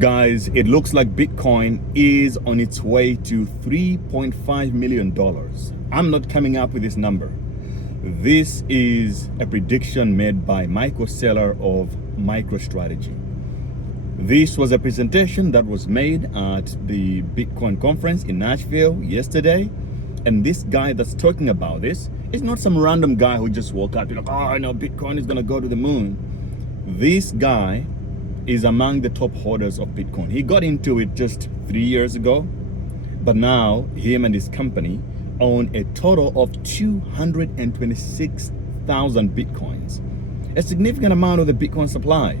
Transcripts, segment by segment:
Guys, it looks like Bitcoin is on its way to $3.5 million. I'm not coming up with this number. This is a prediction made by Michael Saylor of Microstrategy. This was a presentation that was made at the Bitcoin conference in Nashville yesterday. And this guy that's talking about this is not some random guy who just woke up, oh, I know Bitcoin is going to go to the moon. This guy is among the top holders of Bitcoin. He got into it just 3 years ago, but now him and his company own a total of 226,000 Bitcoins, a significant amount of the Bitcoin supply.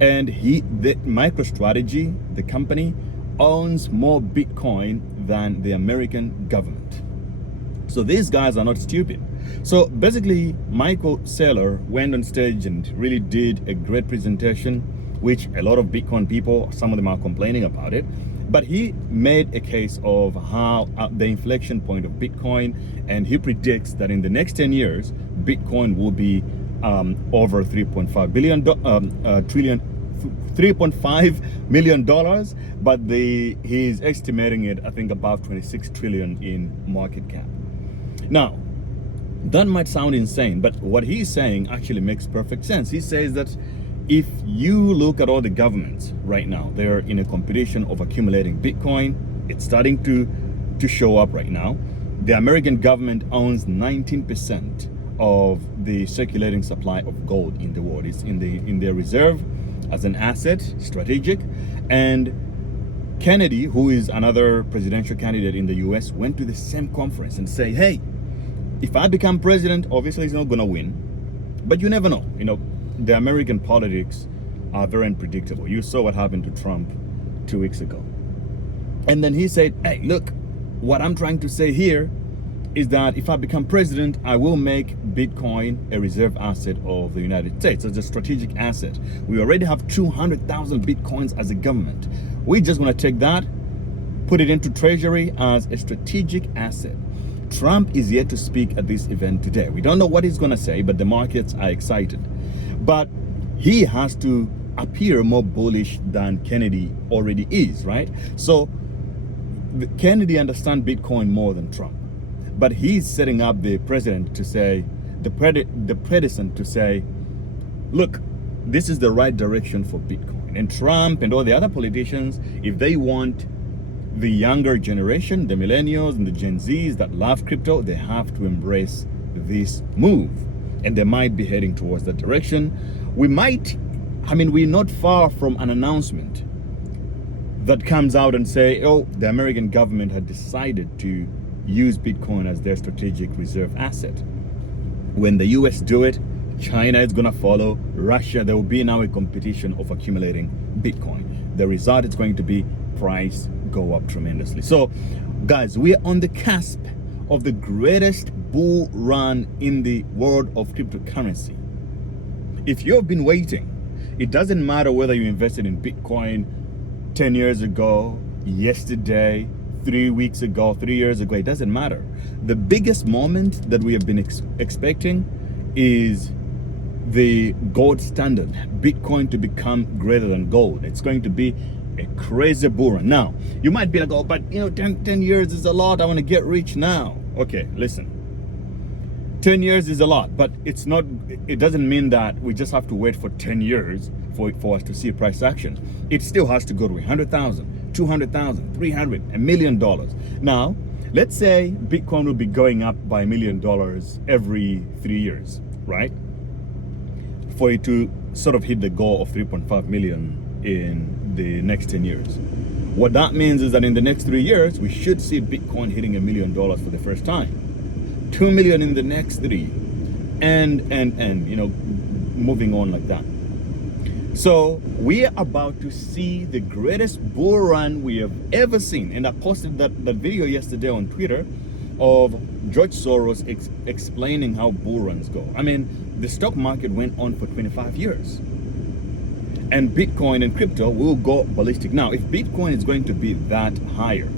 And the MicroStrategy, the company, owns more Bitcoin than the American government. So these guys are not stupid. So basically, Michael Saylor went on stage and really did a great presentation, which a lot of Bitcoin people, some of them are complaining about it. But he made a case of how the inflection point of Bitcoin, and he predicts that in the next 10 years, Bitcoin will be over $3.5 million, but he's estimating it, I think, above 26 trillion in market cap. Now, that might sound insane, but what he's saying actually makes perfect sense. He says that if you look at all the governments right now, they're in a competition of accumulating Bitcoin. It's starting to show up right now. The American government owns 19% of the circulating supply of gold in the world. It's in their reserve as an asset, strategic. And Kennedy, who is another presidential candidate in the US, went to the same conference and say, hey, if I become president, obviously he's not gonna win, but you never know. The American politics are very unpredictable. You saw what happened to Trump 2 weeks ago. And then he said, hey, look, what I'm trying to say here is that if I become president, I will make Bitcoin a reserve asset of the United States as a strategic asset. We already have 200,000 Bitcoins as a government. We're just gonna take that, put it into treasury as a strategic asset. Trump is yet to speak at this event today. We don't know what he's gonna say, but the markets are excited. But he has to appear more bullish than Kennedy already is, right? So Kennedy understands Bitcoin more than Trump, but he's setting up the president to say, the predecessor to say, look, this is the right direction for Bitcoin. And Trump and all the other politicians, if they want the younger generation, the millennials and the Gen Zs that love crypto, they have to embrace this move. And they might be heading towards that direction. We're not far from an announcement that comes out and say, oh, the American government had decided to use Bitcoin as their strategic reserve asset. When the US do it, China is gonna follow, Russia, there will be now a competition of accumulating Bitcoin. The result is going to be price go up tremendously. So guys, we are on the cusp of the greatest bull run in the world of cryptocurrency. If you've been waiting, it doesn't matter whether you invested in Bitcoin 10 years ago, yesterday, 3 weeks ago, 3 years ago, it doesn't matter. The biggest moment that we have been expecting is the gold standard, Bitcoin to become greater than gold. It's going to be a crazy bull run. Now, you might be like, oh, but 10 years is a lot. I want to get rich now. Okay, listen. 10 years is a lot, but it doesn't mean that we just have to wait for 10 years for us to see price action. It still has to go to 100,000, 200,000, 300, $1 million. Now, let's say Bitcoin will be going up by $1 million every 3 years, right? For it to sort of hit the goal of 3.5 million in the next 10 years. What that means is that in the next 3 years, we should see Bitcoin hitting $1 million for the first time. 2 million in the next 3, and moving on like that. So we are about to see the greatest bull run we have ever seen. And I posted that video yesterday on Twitter of George Soros explaining how bull runs go. The stock market went on for 25 years. And Bitcoin and crypto will go ballistic. Now, if Bitcoin is going to be that higher,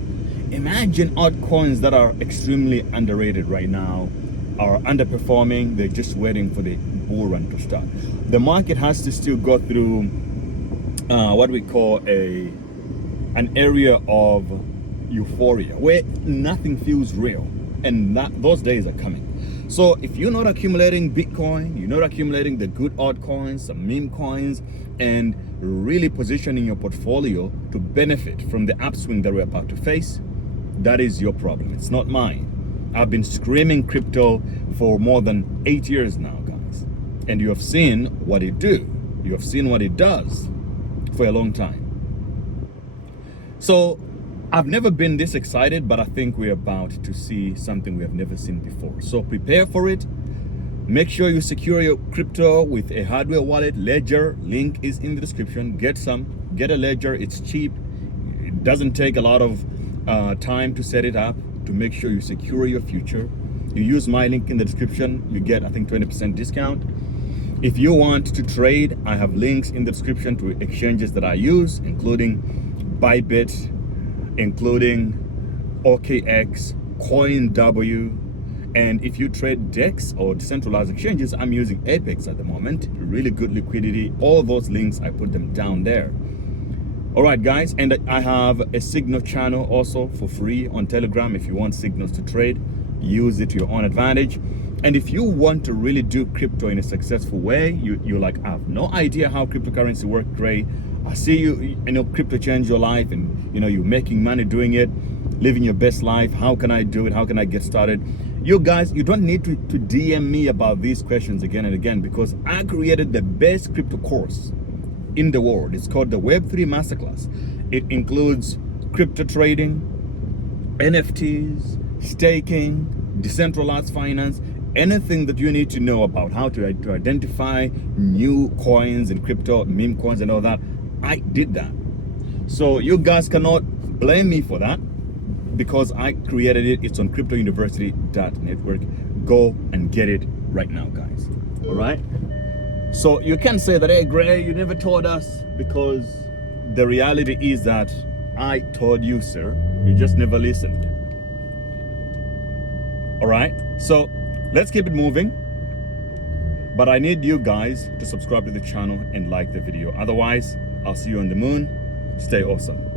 imagine altcoins that are extremely underrated right now, are underperforming. They're just waiting for the bull run to start. The market has to still go through what we call an area of euphoria where nothing feels real, and those days are coming. So if you're not accumulating Bitcoin, you're not accumulating the good altcoins, the meme coins, and really positioning your portfolio to benefit from the upswing that we're about to face, that is your problem. It's not mine. I've been screaming crypto for more than 8 years now, guys. And you have seen what it do. You have seen what it does for a long time. So I've never been this excited, but I think we're about to see something we have never seen before. So prepare for it. Make sure you secure your crypto with a hardware wallet. Ledger, link is in the description. Get a Ledger. It's cheap. It doesn't take a lot of time to set it up, to make sure you secure your future. You use my link in the description, you get, I think, 20% discount. If you want to trade, I have links in the description to exchanges that I use, including Bybit, including OKX, CoinW, and if you trade DEX or decentralized exchanges, I'm using Apex at the moment. Really good liquidity. All those links, I put them down there. All right, guys, and I have a signal channel also for free on Telegram. If you want signals to trade, use it to your own advantage. And if you want to really do crypto in a successful way, you're like, I have no idea how cryptocurrency works, Gray. I see you know, crypto change your life, and you know, you're making money doing it, living your best life. How can I do it? How can I get started? You guys, you don't need to DM me about these questions again and again, because I created the best crypto course in the world. It's called the Web3 Masterclass. It includes crypto trading, NFTs, staking, decentralized finance, anything that you need to know about how to identify new coins and crypto, meme coins and all that. I did that. So you guys cannot blame me for that, because I created it. It's on cryptouniversity.network. Go and get it right now, guys. All right? So you can say that, hey, Gray, you never told us, because the reality is that I told you, sir. You just never listened. All right? So let's keep it moving. But I need you guys to subscribe to the channel and like the video. Otherwise, I'll see you on the moon. Stay awesome.